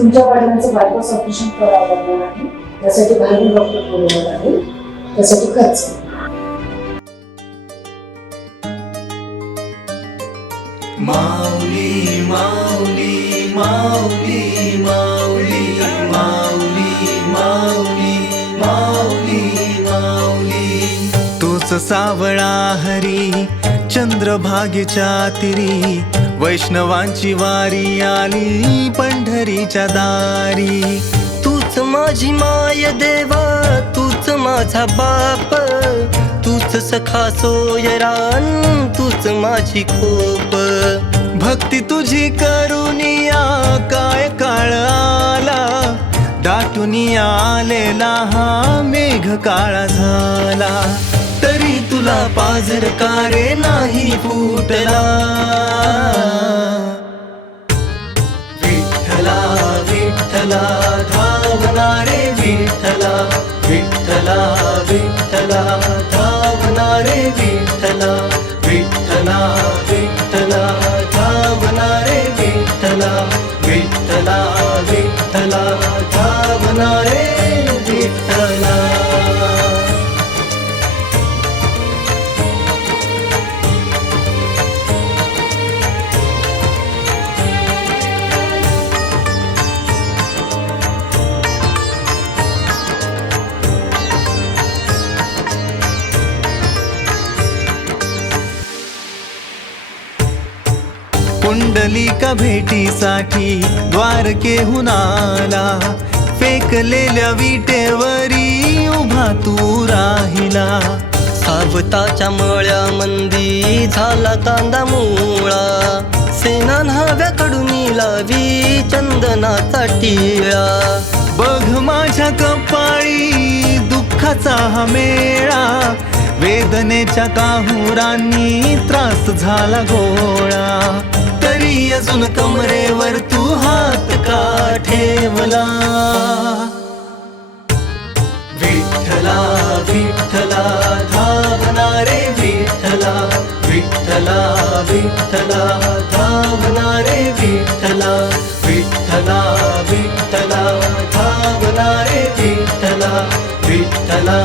तुमच्या वडिलांचं bypass operation करावं लागणार आहे. त्यासाठी बाहेरून डॉक्टर बोलवलं लागेल त्यासाठी खर्च. माऊली माऊली माऊली माऊली माऊली माऊली माऊली माऊली. तोच सावळा हरी चंद्रभागेच्या तिरी वैष्णवांची वारी आली पंढरीच्या दारी. तूच माझी माय देवा तूच माझा बाप. तूच सखा सोयरान तूच माझी खोप भक्ती तुझी करुनिया काय काळ आला? दाटून आलेला हा मेघ काळा झाला. तरी पाझर कारे नाही फुटला. विठ्ठला विठ्ठला धावणारे विठ्ठला. विठ्ठला विठ्ठला धावणारे विठ्ठला. विठ्ठला पुंडलिका भेटीसाठी द्वारकेहून आला. फेकलेल्या विटेवरी उभा तू राहिला. सावताच्या मळ्या मंदी झाला कांदा मुळा. सेना न्हाव्याकडून लावी चंदनाचा टिळा. बघ माझ्या कपाळी दुःखाचा हा मेळा. वेदनेच्या काहुरांनी त्रास झाला गोळा तरी अजून कमरेवर तू हात का ठेवला? विठ्ठला विठ्ठला धावणारे विठ्ठला विठ्ठला विठ्ठला धावणारे विठ्ठला विठ्ठला विठ्ठला धावणारे विठ्ठला विठ्ठला